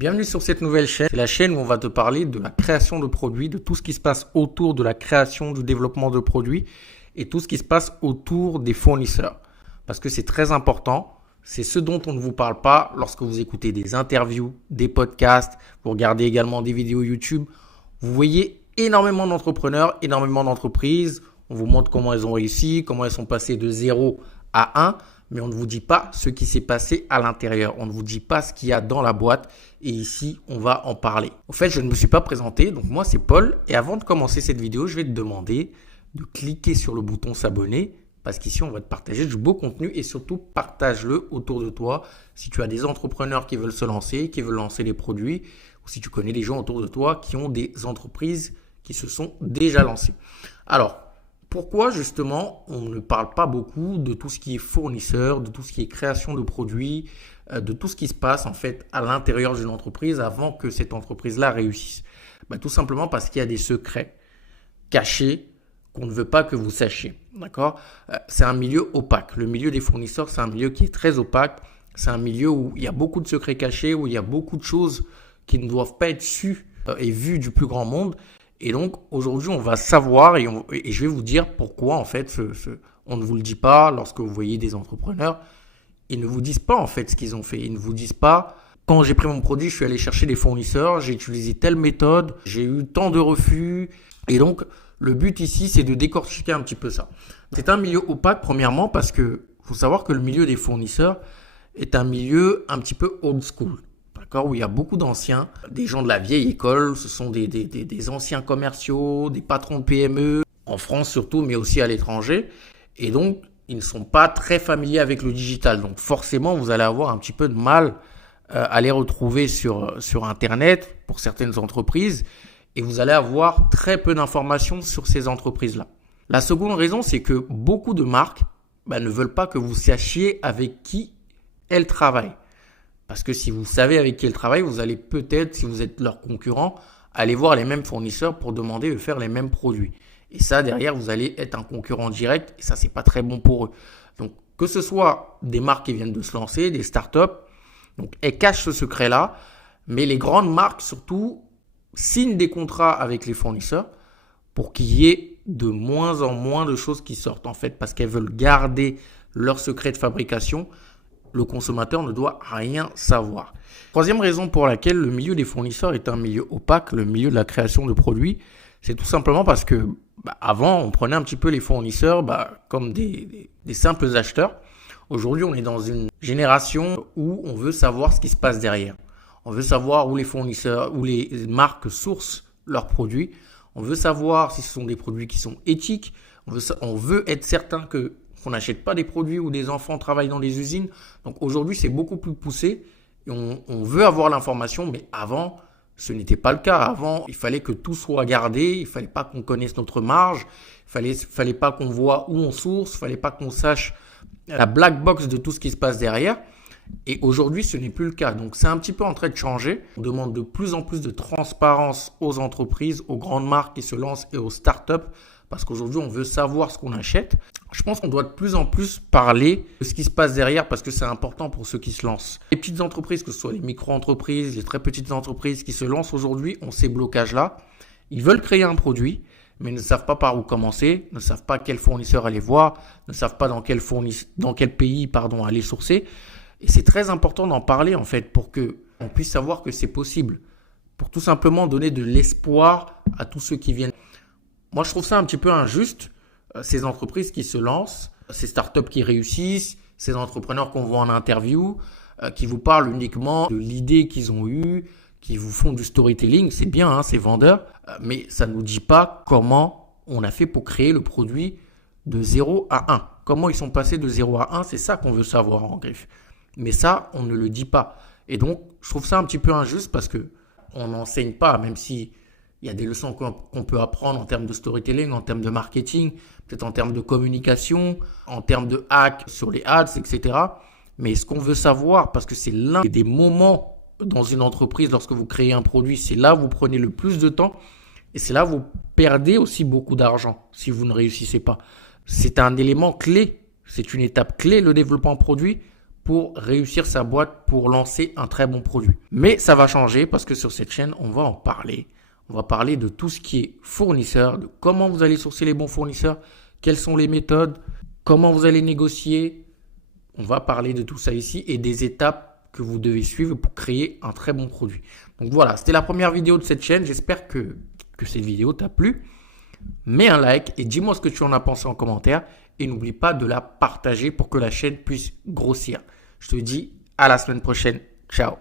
Bienvenue sur cette nouvelle chaîne. C'est la chaîne où on va te parler de la création de produits, de tout ce qui se passe autour de la création, du développement de produits et tout ce qui se passe autour des fournisseurs. Parce que c'est très important. C'est ce dont on ne vous parle pas lorsque vous écoutez des interviews, des podcasts, vous regardez également des vidéos YouTube. Vous voyez énormément d'entrepreneurs, énormément d'entreprises. On vous montre comment elles ont réussi, comment elles sont passées de 0 à 1. Mais on ne vous dit pas ce qui s'est passé à l'intérieur. On ne vous dit pas ce qu'il y a dans la boîte. Et ici, on va en parler. Au fait, je ne me suis pas présenté. Donc moi, c'est Paul. Et avant de commencer cette vidéo, je vais te demander de cliquer sur le bouton s'abonner. Parce qu'ici, on va te partager du beau contenu. Et surtout, partage-le autour de toi. Si tu as des entrepreneurs qui veulent se lancer, qui veulent lancer des produits. Ou si tu connais des gens autour de toi qui ont des entreprises qui se sont déjà lancées. Alors, pourquoi justement on ne parle pas beaucoup de tout ce qui est fournisseur, de tout ce qui est création de produits, de tout ce qui se passe en fait à l'intérieur d'une entreprise avant que cette entreprise-là réussisse? Tout simplement parce qu'il y a des secrets cachés qu'on ne veut pas que vous sachiez. D'accord? C'est un milieu opaque. Le milieu des fournisseurs, c'est un milieu qui est très opaque. C'est un milieu où il y a beaucoup de secrets cachés, où il y a beaucoup de choses qui ne doivent pas être sues et vues du plus grand monde. Et donc, aujourd'hui, on va savoir et je vais vous dire pourquoi, en fait, on ne vous le dit pas lorsque vous voyez des entrepreneurs. Ils ne vous disent pas, en fait, ce qu'ils ont fait. Ils ne vous disent pas, quand j'ai pris mon produit, je suis allé chercher des fournisseurs, j'ai utilisé telle méthode, j'ai eu tant de refus. Et donc, le but ici, c'est de décortiquer un petit peu ça. C'est un milieu opaque, premièrement, parce que faut savoir que le milieu des fournisseurs est un milieu un petit peu old school. Où il y a beaucoup d'anciens, des gens de la vieille école, ce sont des anciens commerciaux, des patrons de PME, en France surtout, mais aussi à l'étranger. Et donc, ils ne sont pas très familiers avec le digital. Donc forcément, vous allez avoir un petit peu de mal à les retrouver sur Internet pour certaines entreprises. Et vous allez avoir très peu d'informations sur ces entreprises-là. La seconde raison, c'est que beaucoup de marques ne veulent pas que vous sachiez avec qui elles travaillent. Parce que si vous savez avec qui elles travaillent, vous allez peut-être, si vous êtes leur concurrent, aller voir les mêmes fournisseurs pour demander de faire les mêmes produits. Et ça, derrière, vous allez être un concurrent direct et ça, c'est pas très bon pour eux. Donc, que ce soit des marques qui viennent de se lancer, des startups, donc elles cachent ce secret-là, mais les grandes marques, surtout, signent des contrats avec les fournisseurs pour qu'il y ait de moins en moins de choses qui sortent, en fait, parce qu'elles veulent garder leur secret de fabrication. Le consommateur ne doit rien savoir. Troisième raison pour laquelle le milieu des fournisseurs est un milieu opaque, le milieu de la création de produits, c'est tout simplement parce que avant, on prenait un petit peu les fournisseurs comme des simples acheteurs. Aujourd'hui, on est dans une génération où on veut savoir ce qui se passe derrière. On veut savoir où les fournisseurs, où les marques sourcent leurs produits. On veut savoir si ce sont des produits qui sont éthiques. On veut être certain qu'on n'achète pas des produits où des enfants travaillent dans des usines. Donc aujourd'hui, c'est beaucoup plus poussé. Et on veut avoir l'information, mais avant, ce n'était pas le cas. Avant, il fallait que tout soit gardé. Il ne fallait pas qu'on connaisse notre marge. Il fallait pas qu'on voit où on source. Il ne fallait pas qu'on sache la black box de tout ce qui se passe derrière. Et aujourd'hui, ce n'est plus le cas. Donc, c'est un petit peu en train de changer. On demande de plus en plus de transparence aux entreprises, aux grandes marques qui se lancent et aux startups. Parce qu'aujourd'hui, on veut savoir ce qu'on achète. Je pense qu'on doit de plus en plus parler de ce qui se passe derrière parce que c'est important pour ceux qui se lancent. Les petites entreprises, que ce soit les micro-entreprises, les très petites entreprises qui se lancent aujourd'hui, ont ces blocages-là. Ils veulent créer un produit, mais ne savent pas par où commencer, ne savent pas quel fournisseur aller voir, ne savent pas dans quel pays aller sourcer. Et c'est très important d'en parler en fait pour qu'on puisse savoir que c'est possible. Pour tout simplement donner de l'espoir à tous ceux qui viennent. Moi, je trouve ça un petit peu injuste, ces entreprises qui se lancent, ces startups qui réussissent, ces entrepreneurs qu'on voit en interview, qui vous parlent uniquement de l'idée qu'ils ont eue, qui vous font du storytelling. C'est bien, c'est vendeur, mais ça ne nous dit pas comment on a fait pour créer le produit de 0 à 1. Comment ils sont passés de 0 à 1, c'est ça qu'on veut savoir en griffe. Mais ça, on ne le dit pas. Et donc, je trouve ça un petit peu injuste parce qu'on n'enseigne pas, même si il y a des leçons qu'on peut apprendre en termes de storytelling, en termes de marketing, peut-être en termes de communication, en termes de hack sur les ads, etc. Mais ce qu'on veut savoir, parce que c'est l'un des moments dans une entreprise, lorsque vous créez un produit, c'est là où vous prenez le plus de temps et c'est là où vous perdez aussi beaucoup d'argent si vous ne réussissez pas. C'est un élément clé, c'est une étape clé, le développement produit, pour réussir sa boîte, pour lancer un très bon produit. Mais ça va changer parce que sur cette chaîne, on va en parler. On va parler de tout ce qui est fournisseur, de comment vous allez sourcer les bons fournisseurs, quelles sont les méthodes, comment vous allez négocier. On va parler de tout ça ici et des étapes que vous devez suivre pour créer un très bon produit. Donc voilà, c'était la première vidéo de cette chaîne. J'espère que cette vidéo t'a plu. Mets un like et dis-moi ce que tu en as pensé en commentaire. Et n'oublie pas de la partager pour que la chaîne puisse grossir. Je te dis à la semaine prochaine. Ciao.